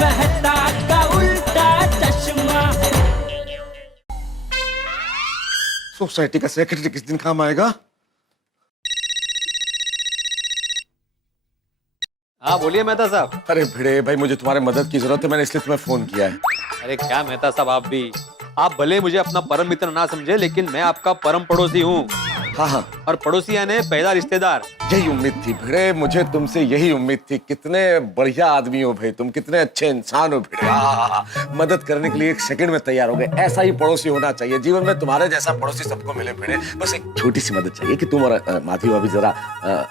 मेहता का उल्टा चश्मा। सोसाइटी का सेक्रेटरी किस दिन काम आएगा? हाँ बोलिए मेहता साहब। अरे भिड़े भाई, मुझे तुम्हारे मदद की जरूरत है, मैंने इसलिए तुम्हें फोन किया है। अरे क्या मेहता साहब, आप भले मुझे अपना परम मित्र ना समझे, लेकिन मैं आपका परम पड़ोसी हूँ। हाँ हाँ, और पड़ोसी यानी पहला रिश्तेदार। यही उम्मीद थी भिड़े, मुझे तुमसे यही उम्मीद थी। कितने बढ़िया आदमी हो भाई तुम, कितने अच्छे इंसान हो भिड़े। मदद करने के लिए एक सेकंड में तैयार हो गए। ऐसा ही पड़ोसी होना चाहिए जीवन में। तुम्हारे जैसा पड़ोसी सबको मिले भिड़े। बस एक छोटी सी मदद चाहिए कि तुम और माधवी भाभी जरा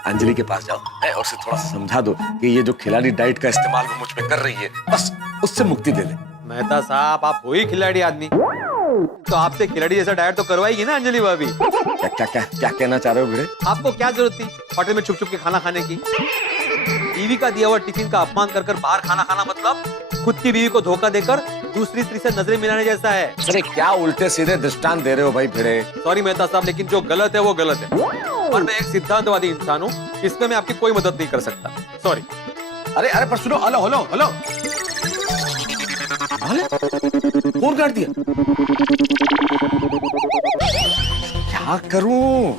अंजलि के पास जाओ और उसे थोड़ा सा समझा दो कि ये जो खिलाड़ी डाइट का इस्तेमाल वो मुझ पे कर रही है, बस उससे मुक्ति दे ले। मेहता साहब, आप वही खिलाड़ी आदमी, तो आपसे खिलाड़ी जैसा डाइट तो करवाएगी ना अंजलि भाभी। क्या क्या क्या क्या कहना चाह रहे हो भिड़े? आपको क्या जरूरत थी होटल में छुप छुप के खाना खाने की? बीवी का दिया हुआ टिफिन का अपमान कर बाहर खाना खाना मतलब खुद की बीवी को धोखा देकर दूसरी स्त्री से नजरें मिलाने जैसा है। अरे क्या उल्टे सीधे दृष्टांत दे रहे हो भाई भिड़े? सॉरी मेहता साहब, लेकिन जो गलत है वो गलत है, और मैं एक सिद्धांतवादी इंसान हूँ, इसमें मैं आपकी कोई मदद नहीं कर सकता। सॉरी। अरे अरे पर सुनो, हेलो हेलो हेलो, फोन काट दिया। क्या करूं?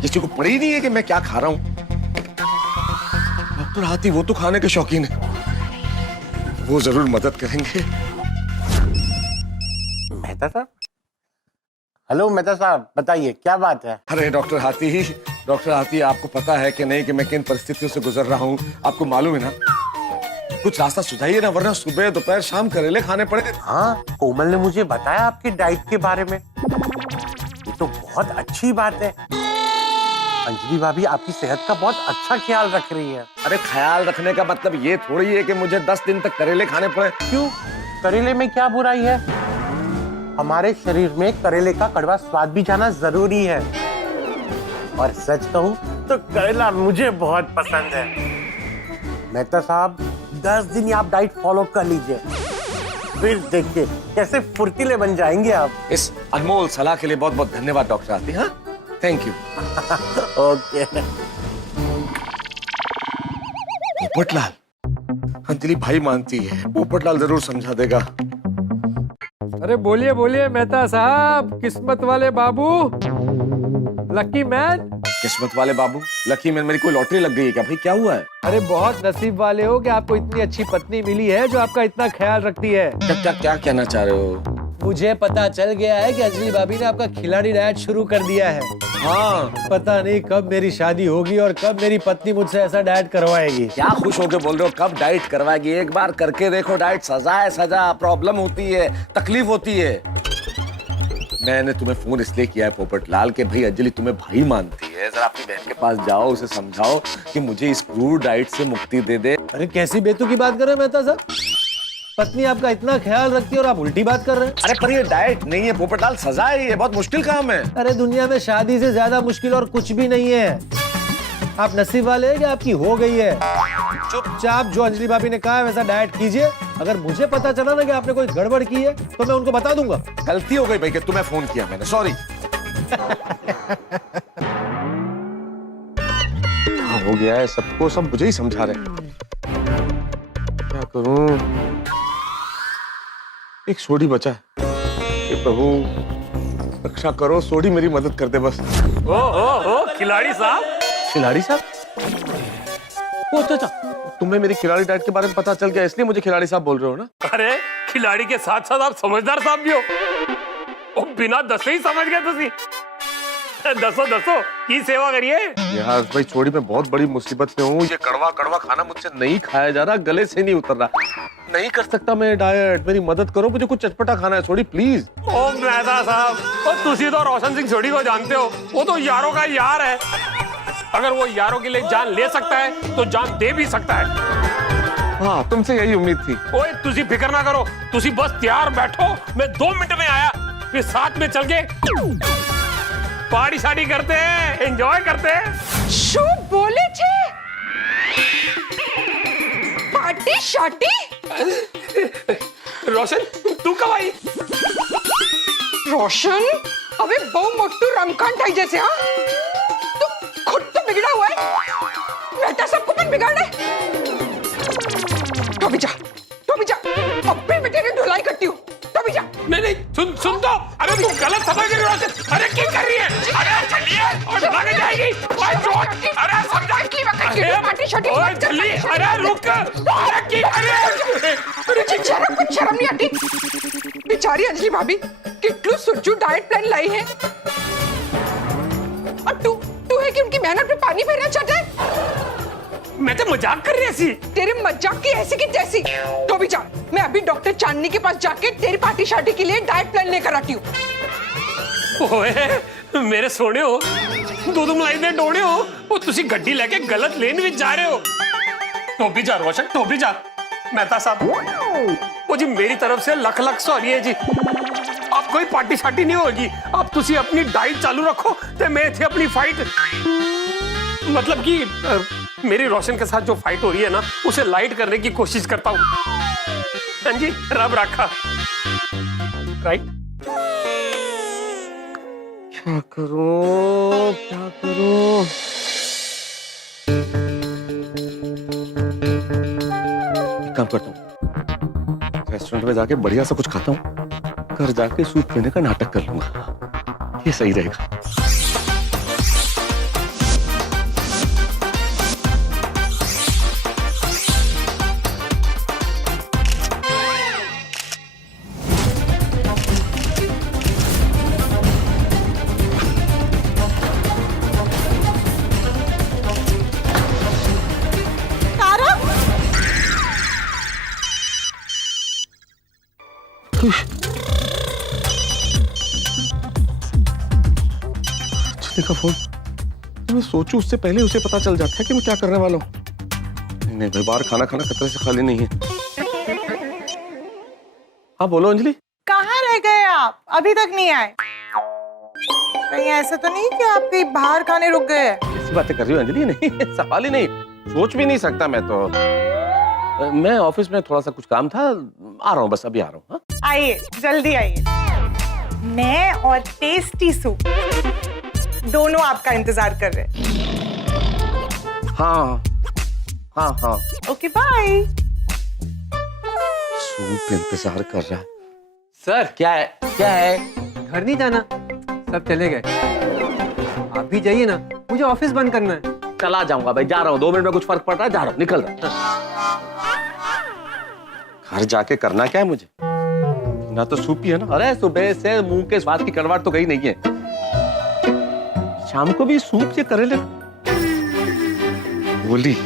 किसी को पड़ी नहीं है कि मैं क्या खा रहा हूं। डॉक्टर हाथी वो तो खाने के शौकीन है, वो जरूर मदद करेंगे। मेहता साहब, हेलो मेहता साहब, बताइए क्या बात है? अरे डॉक्टर हाथी, आपको पता है कि नहीं कि मैं किन परिस्थितियों से गुजर रहा हूं? आपको मालूम है ना? कुछ रास्ता सुझाइए ना, वरना सुबह दोपहर शाम करेले खाने पड़ेंगे। हाँ, कोमल ने मुझे बताया आपकी डाइट के बारे में। ये तो बहुत अच्छी बात है। अंजलि भाभी आपकी सेहत का बहुत अच्छा ख्याल रख रही है। अरे ख्याल रखने का मतलब ये थोड़ी है कि मुझे 10 दिन तक करेले खाने पड़े। क्यों? करेले में क्या बुराई है? हमारे शरीर में करेले का कड़वा स्वाद भी जाना जरूरी है। और सच कहूं तो करेला मुझे बहुत पसंद है। मेहता साहब, 10 दिन आप डाइट फॉलो कर लीजिए, फिर देखिए कैसे फुर्तीले बन जाएंगे आप। इस अनमोल सलाह के लिए बहुत बहुत धन्यवाद डॉक्टर हाथी। हाँ, thank you. Okay. Popatlal, Anjali भाई मानती है, पोपटलाल जरूर समझा देगा। अरे बोलिए बोलिए मेहता साहब, किस्मत वाले बाबू, लकी मैन। किस्मत वाले बाबू, लकी मैन, मेरी कोई लॉटरी लग गई है क्या भाई? क्या हुआ है? अरे बहुत नसीब वाले हो कि आपको इतनी अच्छी पत्नी मिली है जो आपका इतना ख्याल रखती है। क्या क्या क्या कहना चाह रहे हो? मुझे पता चल गया है कि अंजलि भाभी ने आपका खिलाड़ी डाइट शुरू कर दिया है। हाँ, पता नहीं कब मेरी शादी होगी और कब मेरी पत्नी मुझसे ऐसा डाइट करवाएगी। क्या खुश होके बोल रहे हो? कब डाइट करवाएगी? एक बार करके देखो डाइट। सजा है सजा, प्रॉब्लम होती है, तकलीफ होती है। मैंने तुम्हें फोन इसलिए किया है पोपटलाल के भाई अंजलि तुम्हें भाई मानती है, जरा अपनी बहन के पास जाओ, उसे समझाओ कि मुझे इस क्रूर डाइट से मुक्ति दे दे। अरे कैसी बेतुकी बात कर रहे हैं मेहता साहब? पत्नी आपका इतना ख्याल रखती है और आप उल्टी बात कर रहे हैं। अरे पर ये डाइट नहीं है पोपटलाल, सजा है, ये बहुत मुश्किल काम है। अरे दुनिया में शादी से ज्यादा मुश्किल और कुछ भी नहीं है। आप नसीब वाले हैं कि आपकी हो गई है। चुपचाप जो अंजलि भाभी ने कहा है वैसा डाइट कीजिए। अगर मुझे पता चला ना कि आपने कोई गड़बड़ की है तो मैं उनको बता दूंगा। गलती हो गई भाई कि तुम्हें फोन किया मैंने, सॉरी। हो गया है, सबको सब मुझे ही समझा रहे। क्या करूं? एक सोडी बचा है। हे प्रभु रक्षा करो, सोडी मेरी मदद कर दे बस। ओ खिलाड़ी साहब। खिलाड़ी साहब? ओ चाचा, तुम्हें मेरी खिलाड़ी डाइट के बारे में पता चल गया, इसलिए मुझे खिलाड़ी साहब बोल रहे हो ना? अरे खिलाड़ी के साथ साथ आप समझदार साहब भी हो। ओ बिना दसे ही समझ गए तुसी। दसो की सेवा करिए यार भाई, छोड़ी मैं बहुत बड़ी मुसीबत में हूँ। ये कड़वा कड़वा खाना मुझसे नहीं खाया जा रहा, गले से नहीं उतर रहा। नहीं कर सकता मैं डाइट, मेरी मदद करो, मुझे कुछ चटपटा खाना है, छोड़ी प्लीज। ओ मेहता साहब, और तुसी तो रोशन सिंह सोडी को जानते हो, वो तो यारों का यार है। अगर वो यारों के लिए जान ले सकता है तो जान दे भी सकता है। हाँ, तुमसे यही उम्मीद थी। ओए तुसी फिक्र ना करो, तुसी बस तैयार बैठो, मैं 2 मिनट में आया, फिर साथ में चल के पार्टी शादी करते हैं, एंजॉय करते हैं। शू बोले छे? पार्टी शादी? रोशन तू कब आई? रोशन अबे बहु मोटू रमकान ठाई जैसे। हाँ तू खुद तो बिगड़ा हुआ है, बेटा सबको पण बिगाड़े। तो भी जा सुन तो, अरे तू गलत समझ रही हो। अरे क्या कर रही है? अरे चलिए और भाग जाएगी। ओए चोट, अरे समझा की ओए चलिए, अरे रुक, अरे की अरे कुछ शर्म नहीं आती बेचारी अंजलि भाभी कितलू सुज्जू डाइट प्लान लाई है और तू है कि उनकी मेहनत पे पानी फेरना चाहता है। मैं तो मजाक कर रही थी। तेरे मजाक की ऐसी की तैसी। तो भी जा, मैं अभी डॉक्टर चांदनी के पास जाके तेरी पार्टी शार्टी के लिए डाइट प्लान लेकर आती हूँ। ओए मेरे सोने हो, दो महीने डोड़े हो, वो तुसी गड्डी लेके गलत लेन में जा रहे हो। तो भी जा रोशन, तो भी जा। मेहता साहब, वो जी मेरी तरफ से लख लख सॉरी है जी। अब कोई पार्टी शार्टी नहीं होगी। अब तुसी अपनी डाइट चालू रखो ते मैं थे अपनी फाइट, मतलब कि मेरी रोशन के साथ जो फाइट हो रही है ना, उसे लाइट करने की कोशिश करता हूँ। हाँ जी, रब रखा। राइट? क्या करूं, क्या करूं? एक काम करता हूँ, रेस्टोरेंट में जाके बढ़िया सा कुछ खाता हूँ, घर जाके सूप पीने का नाटक कर लूंगा। ये सही रहेगा। का फोन, मैं सोचूं उससे पहले उसे पता चल जाता है कि मैं क्या करने वाला हूँ। नहीं भाई, बाहर खाना खाना खतरे से खाली नहीं है। हाँ बोलो अंजलि। कहाँ रह गए आप? अभी तक नहीं आए। कहीं ऐसा तो नहीं कि आप कहीं बाहर खाने रुक गए? ऐसी बातें कर रही हो अंजलि? नहीं, सवाल ही नहीं, सोच भी नहीं सकता मैं तो। मैं ऑफिस में थोड़ा सा कुछ काम था, आ रहा हूँ, बस अभी आ रहा हूँ। आइए, जल्दी आइए। मैं और टेस्टी सूप दोनों आपका इंतजार कर रहे हैं। हाँ हाँ हाँ। Okay bye. सूप इंतजार कर रहा है। सर क्या है, क्या है? घर नहीं जाना, सब चले गए। आप भी जाइए ना, मुझे ऑफिस बंद करना है। चला जाऊंगा भाई, जा रहा हूँ, 2 मिनट में कुछ फर्क पड़ रहा है, जा रहा हूँ, निकल रहा हूँ। घर जाके करना क्या है मुझे? ना तो सूप ही है ना। अरे सुबह से मुंह के स्वाद की कड़वाहट तो गई नहीं है, शाम को भी सूप से करेले। गोली,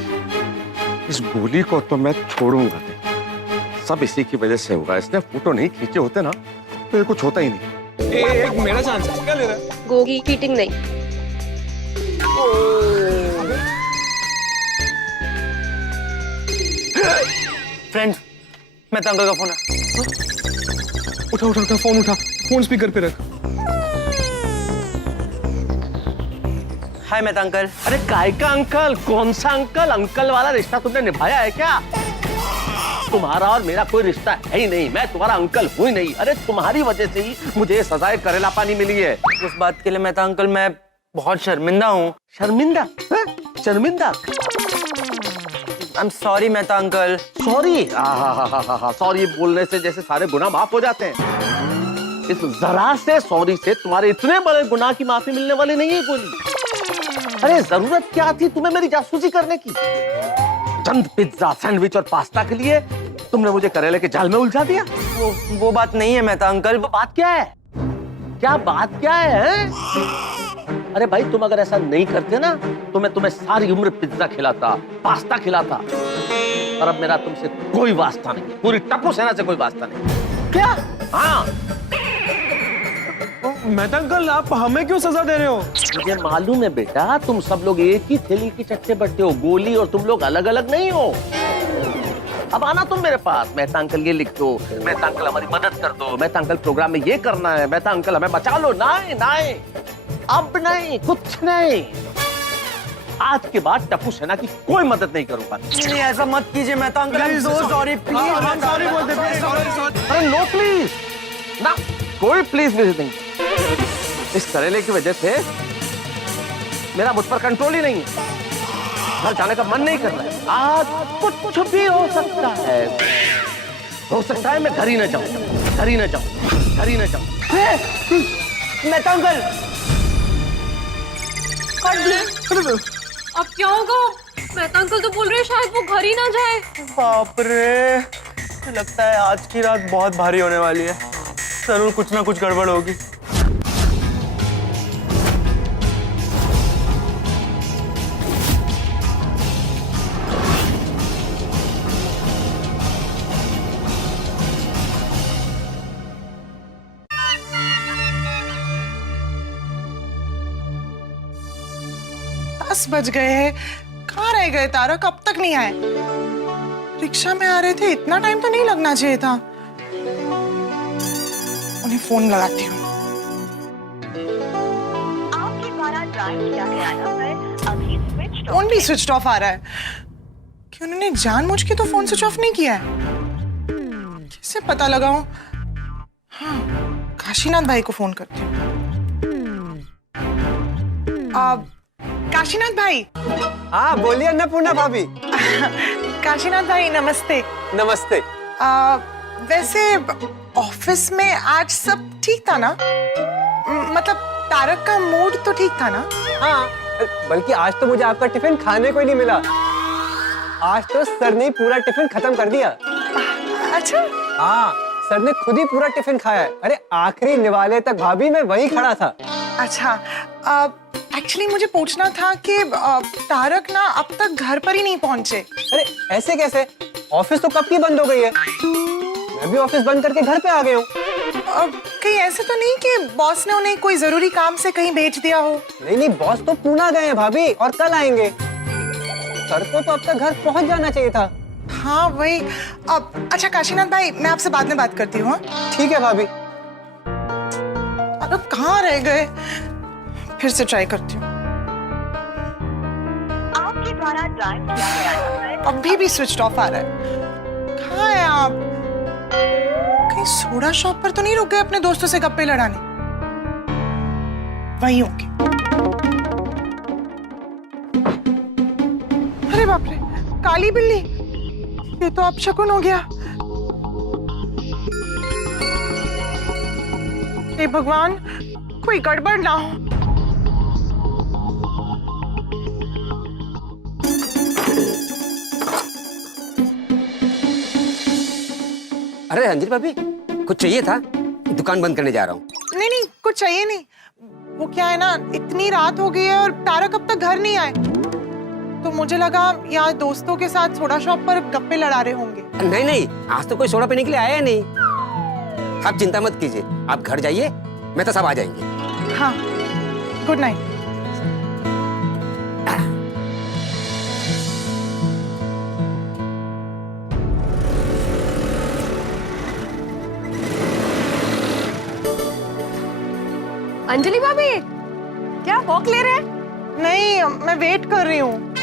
इस गोली को तो मैं छोड़ूंगा नहीं। सब इसी की वजह से हुआ। इसने फोटो नहीं खींचे होते ना तो ये कुछ होता ही नहीं। एक मेरा चांस है, क्या ले रहा है? गोगी चीटिंग नहीं। फ्रेंड्स, मैं अंकल का फोन है। उठा उठा उठा, फोन उठा, फोन स्पीकर पे रख। हाय मैं अंकल। अरे काय का अंकल? कौन सा अंकल? अंकल वाला रिश्ता तुमने निभाया है क्या? तुम्हारा और मेरा कोई रिश्ता है ही नहीं, मैं तुम्हारा अंकल हूँ ही नहीं। अरे तुम्हारी वजह से ही मुझे सजाए करेला पानी मिली है। उस बात के लिए मैं अंकल मैं बहुत शर्मिंदा हूँ। शर्मिंदा? शर्मिंदा? I am sorry Mehta uncle. Sorry? Sorry बोलने से जैसे सारे गुनाह माफ हो जाते हैं। इस जरा से सॉरी से तुम्हारे इतने बड़े गुनाह की माफी मिलने वाली नहीं है गोली। अरे जरूरत क्या थी तुम्हें मेरी जासूसी करने की? चंद पिज्जा, सैंडविच और पास्ता के लिए तुमने मुझे करेले के जाल में उलझा दिया। वो बात नहीं है मेहता अंकल। वो बात क्या है? क्या बात क्या है? अरे भाई तुम अगर ऐसा नहीं करते ना तो मैं तुम्हें सारी उम्र पिज्जा खिलाता, पास्ता खिलाता। और अब मेरा तुमसे कोई वास्ता नहीं, पूरी टप्पू सेना से कोई वास्ता नहीं। क्या? हाँ। मेहता अंकल आप हमें क्यों सजा दे रहे हो? मुझे मालूम है बेटा, तुम सब लोग एक ही थैली की चट्टे बट्टे हो। गोली और तुम लोग अलग अलग नहीं हो। अब आना तुम मेरे पास, मेहता अंकल ये लिख दो, मेहता अंकल हमारी मदद कर दो, मेहता अंकल प्रोग्राम में ये करना है, मेहता अंकल हमें बचा लो। नहीं नहीं, अब नहीं, कुछ नहीं। आज के बाद टप्पू सेना की कोई मदद नहीं करूंगा। नहीं ऐसा मत कीजिए Mehta uncle. I am so sorry, please. हम सॉरी बोलते हैं। अरे नो प्लीज ना, कोई प्लीज नहीं। इस करेले की वजह से मेरा मुझ पर कंट्रोल ही नहीं है। घर जाने का मन नहीं कर रहा है। आज कुछ भी हो सकता है। हो सकता है मैं घर ही न जाऊं, घर ही न जाऊं, घर ही न जाऊं। मेहता अंकल, अब क्या होगा? मेहता अंकल तो बोल रहे हैं शायद वो घर ही ना जाए। बाप रे, लगता है आज की रात बहुत भारी होने वाली है। जरूर कुछ ना कुछ गड़बड़ होगी। दस बज गए हैं, कहाँ रह गए तारक? अब तक नहीं आए। रिक्शा में आ रहे थे, इतना टाइम तो नहीं लगना चाहिए था। उन्हें फोन लगाती हूँ। फोन भी स्विच ऑफ आ रहा है कि उन्होंने जानबूझ के तो फोन स्विच ऑफ नहीं किया है। किससे पता लगाऊं? हाँ, काशीनाथ भाई को फोन करती हूँ। काशीनाथ भाई। हाँ बोलिए अन्नपूर्णा भाभी। काशीनाथ भाई नमस्ते। नमस्ते। वैसे ऑफिस में आज सब ठीक था ना? मतलब तारक का मूड तो ठीक था ना? हाँ, बल्कि आज तो मुझे आपका टिफिन खाने को ही नहीं मिला। आज तो सर ने पूरा टिफिन खत्म कर दिया। अच्छा। हाँ, सर ने खुद ही पूरा टिफिन खाया है। अरे आखिरी निवाले तक भाभी मैं वहीं खड़ा था। अच्छा, एक्चुअली मुझे पूछना था कि तारक ना अब तक घर पर ही नहीं पहुंचे। अरे ऐसे कैसे? ऑफिस तो कब की बंद हो गई है। मैं भी ऑफिस बंद करके घर पे आ गया हूँ। कहीं ऐसे तो नहीं कि बॉस ने उन्हें कोई जरूरी काम से कहीं भेज दिया हो? नहीं नहीं, बॉस तो पूना गए हैं भाभी और कल आएंगे। सर को तो अब तक घर पहुंच जाना चाहिए था। हाँ वही। अब अच्छा काशीनाथ भाई, मैं आपसे बाद में बात करती हूँ। ठीक है भाभी। अब कहाँ रह गए? फिर से ट्राई करती हूँ। आपके द्वारा डायल किया गया अभी भी स्विच ऑफ आ रहा है। कहाँ है आप? कहीं सोडा शॉप पर तो नहीं रुक गए अपने दोस्तों से गप्पे लड़ाने? वहीं होंगे। अरे बाप रे, काली बिल्ली, ये तो अपशकुन हो गया। हे भगवान, कोई गड़बड़ ना हो। अरे अंजलि भाभी, कुछ चाहिए था? दुकान बंद करने जा रहा हूँ। नहीं नहीं, कुछ चाहिए नहीं। वो क्या है ना, इतनी रात हो गई है और तारक अब तक घर नहीं आए, तो मुझे लगा यहाँ दोस्तों के साथ सोडा शॉप पर गप्पे लड़ा रहे होंगे। नहीं नहीं, आज तो कोई सोडा पीने के लिए आया नहीं। आप चिंता मत कीजिए, आप घर जाइए, मैं तो सब आ जाएंगे। हाँ, गुड नाइट। अंजलि भाभी, क्या वॉक ले रहे हैं? नहीं, मैं वेट कर रही हूँ।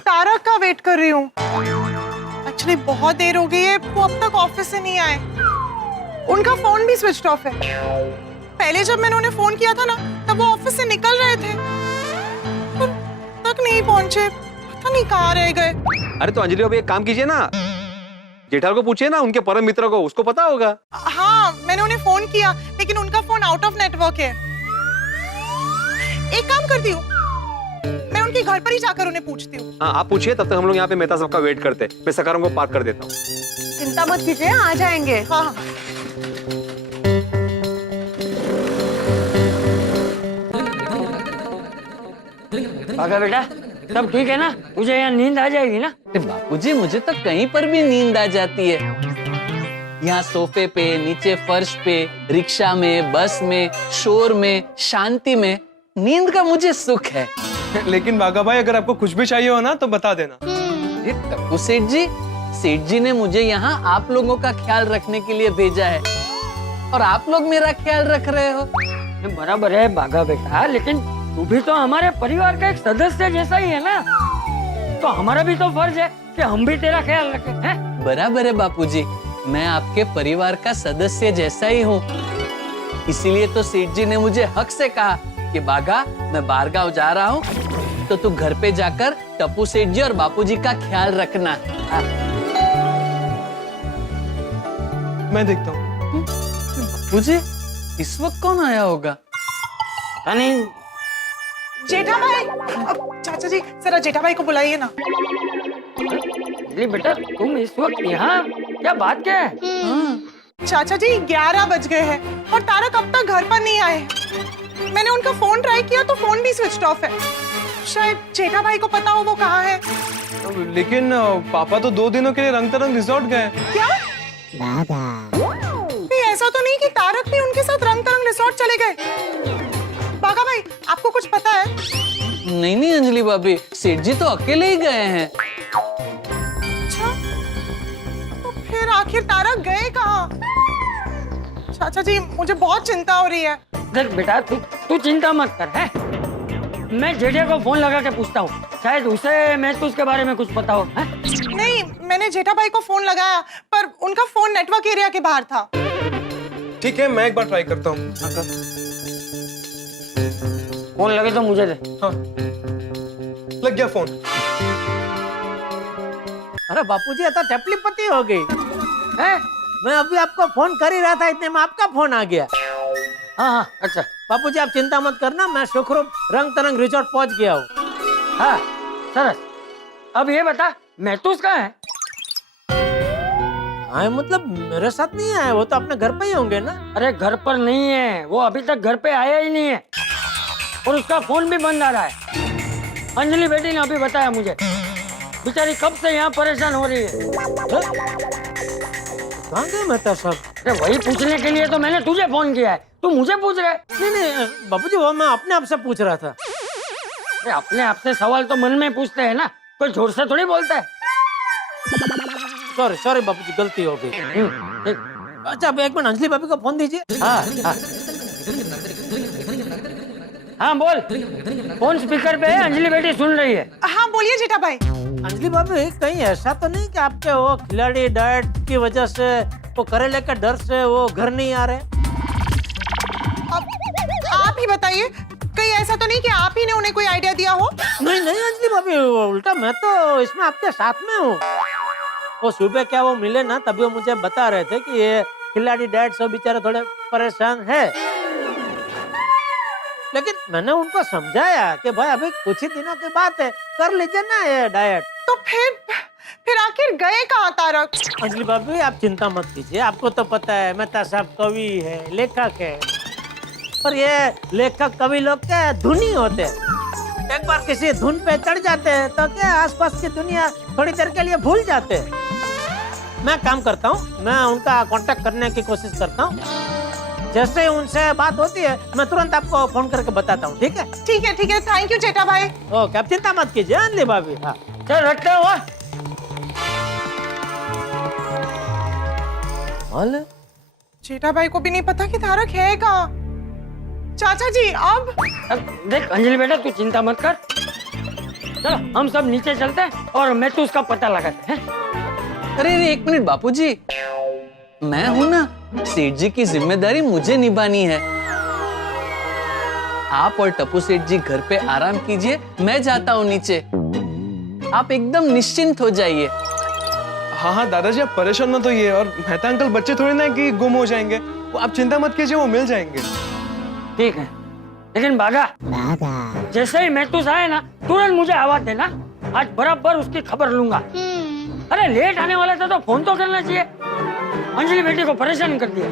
तारक का वेट कर रही हूँ। एक्चुअली बहुत देर हो गई है, वो अब तक ऑफिस से नहीं आए। उनका फोन भी स्विच ऑफ है। पहले जब मैंने उन्हें फोन किया था ना, तब वो ऑफिस से निकल रहे थे, पर तक नहीं पहुंचे। पता नहीं कहाँ रह गए। अरे तो अंजलि अब एक काम कीजिए ना, जेठाल को पूछिए ना, उनके परम मित्र को, उसको पता होगा। हाँ, मैंने उन्हें फोन किया, लेकिन उनका फोन आउट ऑफ नेटवर्क है। एक काम करती हूँ, मैं उनके घर पर ही जाकर उन्हें पूछती हूँ। हाँ आप पूछिए, तब तक हम लोग यहाँ पे मेहता साहब का वेट करते हैं। मैं सकारों को पार्क कर देता हूँ। चिंता मत कीजिए, आ जाएंगे। हाँ। अगर बेटा सब ठीक है ना? मुझे यहाँ नींद आ जाएगी ना? बापूजी, मुझे तो कहीं पर भी नींद आ जाती है। यहाँ सोफे पे, नीचे फर्श पे, रिक्शा में, बस में, शोर में, शांति में, नींद का मुझे सुख है। लेकिन बागा भाई, अगर आपको कुछ भी चाहिए हो ना तो बता देना। ये टप्पू सेठ जी ने मुझे यहाँ आप लोगों का ख्याल रखने के लिए भेजा है, और आप लोग मेरा ख्याल रख रहे हो। बराबर है बाघा बेटा, लेकिन तू भी तो हमारे परिवार का एक सदस्य जैसा ही है ना, तो हमारा भी तो फर्ज है कि हम भी तेरा ख्याल रखें, हैं? बराबर है बापूजी, मैं आपके परिवार का सदस्य जैसा ही हूँ। इसीलिए तो सेठ जी ने मुझे हक से कहा कि बागा, मैं बारगांव जा रहा हूँ, तो तू घर पे जाकर टप्पू सेठ जी और बापूजी का ख्याल रखना। मैं देखता हूँ। मुझे इस वक्त कौन आया होगा? नहीं जेठा भाई, चाचा जी जरा जेठा भाई को बुलाइए ना। अंजलि बेटा, तुम इस वक्त यहाँ, क्या बात क्या है? चाचा जी 11 बज गए हैं और तारक अब तक घर पर नहीं आए। मैंने उनका फोन ट्राई किया तो फोन भी स्विच ऑफ है। शायद जेठा भाई को पता हो वो कहाँ है। लेकिन पापा तो 2 दिनों के लिए रंग तरंग रिजॉर्ट गए। क्या? नहीं, ऐसा तो नहीं कि तारक भी उनके साथ रंग तरंग रिसोर्ट चले गए। बागा भाई, आपको कुछ पता है? नहीं नहीं अंजलि भाभी, सेठ जी तो अकेले ही गए हैं। अच्छा, तो फिर आखिर तारक गए कहाँ? चाचा जी मुझे बहुत चिंता हो रही है। देख बेटा, तू चिंता मत कर, है? मैं जेठिया को फोन लगा के पूछता हूँ, शायद उसे महसूस के बारे में कुछ पता हो। है? नहीं, मैंने जेठा भाई को फोन लगाया पर उनका फोन नेटवर्क एरिया के बाहर था। ठीक है, मैं एक बार ट्राई करता हूँ। फोन लगे तो मुझे दे। हाँ, लग गया फोन। अरे बापूजी, आता टपली पति हो गई है? मैं अभी आपको फोन कर ही रहा था, इतने में आपका फोन आ गया। हाँ हाँ, अच्छा। बापूजी आप चिंता मत करना, मैं सुखरूप रंग तरंग रिजॉर्ट पहुंच गया हूँ। हाँ सरस, अब ये बता महसूस कहाँ है? हाँ मतलब मेरे साथ नहीं आए, वो तो अपने घर पे ही होंगे ना। अरे घर पर नहीं है, वो अभी तक घर पे आया ही नहीं है और उसका फोन भी बंद आ रहा है। अंजलि बेटी ने अभी बताया मुझे, बेचारी कब से यहाँ परेशान हो रही है। कहाँ गए मेहता साहब? अरे वही पूछने के लिए तो मैंने तुझे फोन किया है, तू मुझे पूछ रहा है? नहीं नहीं बापूजी, वो मैं अपने आप से पूछ रहा था। अरे अपने आप से सवाल तो मन में पूछते हैं ना, कोई जोर से थोड़ी बोलता है। सॉरी सॉरी बापूजी, गलती हो गई। ठीक। अच्छा अब एक मिनट, अंजलि भाभी को फोन दीजिए। हाँ हाँ हाँ, बोल। फोन स्पीकर पे है, अंजलि बेटी सुन रही है। हाँ बोलिए जेठा भाई। अंजलि भाभी, कहीं ऐसा तो नहीं कि आपके वो खिलाड़ी डाइट की वजह से, वो करेले के डर से वो घर नहीं आ रहे? अब आप ही बताइए, कहीं ऐसा तो नहीं कि आप ही ने उन्हें कोई आइडिया दिया हो? नहीं नहीं अंजलि भाभी, उल्टा मैं तो इसमें आपके साथ में हूँ। वो सुबह क्या वो मिले ना, तभी वो मुझे बता रहे थे कि ये खिलाड़ी डाइट से बेचारे थोड़े परेशान है। लेकिन मैंने उनको समझाया कि भाई अभी कुछ ही दिनों की बात है, कर लीजिए ना ये डाइट। तो फिर आखिर गए कहाँ तारक? अंजलि भाभी आप चिंता मत कीजिए, आपको तो पता है मेहता साहब कवि है, लेखक है, पर ये लेखक कवि लोग क्या धुनी होते हैं। एक बार किसी धुन पे चढ़ जाते हैं तो क्या आसपास की दुनिया थोड़ी देर के लिए भूल जाते हैं। मैं काम करता हूँ, मैं उनका कांटेक्ट करने की कोशिश करता हूँ। जैसे ही उनसे बात होती है मैं तुरंत आपको फोन करके बताता हूँ। ठीक है? ठीक है ठीक है, थैंक यू जेठा भाई। ओके, आप चिंता मत कीजिए अंजलि भाभी। हाँ चल रखते हो। जेठा भाई को भी नहीं पता कि तारक है कहाँ। चाचा जी अब देख अंजलि बेटा, तू चिंता मत कर, चलो हम सब नीचे चलते हैं और मैं तो उसका पता लगाते हैं। अरे एक मिनट बापूजी, मैं हूं ना, सेठ जी की जिम्मेदारी मुझे निभानी है। आप और टप्पू सेठ जी घर पे आराम कीजिए, मैं जाता हूँ नीचे। आप एकदम निश्चिंत हो जाइए। हाँ हाँ दादाजी, आप परेशान मत होइए। और मेहता अंकल बच्चे थोड़ी ना कि गुम हो जाएंगे, वो आप चिंता मत कीजिए, वो मिल जाएंगे। ठीक है, लेकिन बागा जैसे ही महसूस आए ना, तुरंत मुझे आवाज देना, आज बराबर उसकी खबर लूंगा। अरे लेट आने वाला था तो फोन तो करना चाहिए, अंजलि बेटी को परेशान कर दिया।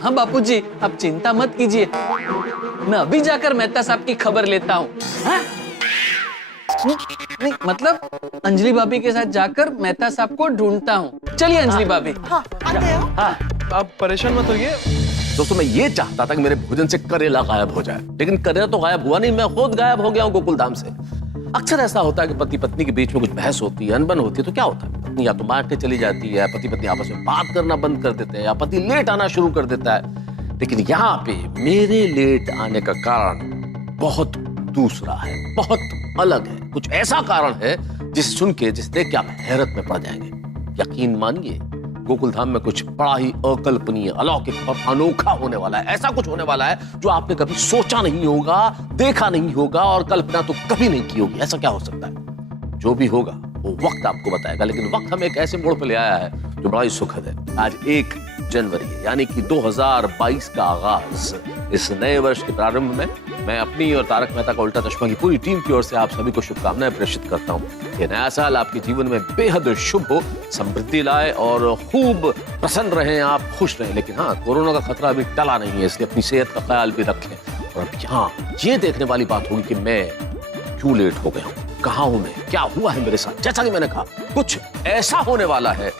हाँ बापूजी, आप चिंता मत कीजिए, मैं अभी जाकर मेहता साहब की खबर लेता हूँ। नहीं मतलब अंजलि भाभी के साथ जाकर मेहता साहब को ढूंढता हूँ। चलिए अंजलि भाभी। हाँ, आते हो? आप परेशान मत होइए। दोस्तों मैं ये चाहता था कि मेरे भोजन से करेला गायब हो जाए, लेकिन करेला तो गायब हुआ नहीं, मैं खुद गायब हो गया हूँ गोकुलधाम से। अक्सर ऐसा होता है कि पति पत्नी के बीच में कुछ बहस होती है, अनबन होती है, तो क्या होता है, पत्नी या तो मार के चली जाती है, पति पत्नी आपस में बात करना बंद कर देते हैं, या पति लेट आना शुरू कर देता है। लेकिन यहाँ पे मेरे लेट आने का कारण बहुत दूसरा है, बहुत अलग है। कुछ ऐसा कारण है जिसे सुन के, जिसे देख के आप हैरत में पड़ जाएंगे। यकीन मानिए, गोकुलधाम में कुछ बड़ा ही अकल्पनीय, अलौकिक और अनोखा होने वाला है। ऐसा कुछ होने वाला है जो आपने कभी सोचा नहीं होगा, देखा नहीं होगा और कल्पना तो कभी नहीं की होगी। ऐसा क्या हो सकता है? जो भी होगा वो वक्त आपको बताएगा, लेकिन वक्त हमें एक ऐसे मोड़ पर ले आया है जो बड़ा ही सुखद है। आज 1 जनवरी है, यानी कि 2022 का आगाज। इस नए वर्ष के प्रारंभ में मैं अपनी और तारक मेहता का उल्टा चश्मा की पूरी टीम की ओर से आप सभी को शुभकामनाएं प्रेषित करता हूँ। ये नया साल आपके जीवन में बेहद शुभ हो, समृद्धि लाए और खूब प्रसन्न रहें, आप खुश रहें। लेकिन हाँ, कोरोना का खतरा अभी टला नहीं है, इसलिए अपनी सेहत का ख्याल भी रखें। और अब यहाँ ये देखने वाली बात होगी कि मैं क्यों लेट हो गया हूँ, कहाँ हूँ मैं, क्या हुआ है मेरे साथ। जैसा कि मैंने कहा, कुछ ऐसा होने वाला है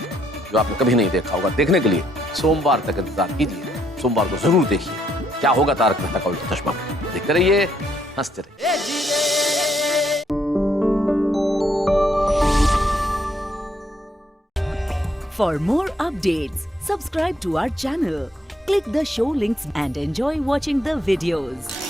जो आपने कभी नहीं देखा होगा। देखने के लिए सोमवार तक इंतजार कीजिए, सोमवार को जरूर देखिए क्या होगा तारक मेहता का उल्टा चश्मा। देखते रहिए, हंसते रहिए। For more updates, subscribe to our channel, click the show links and enjoy watching the videos.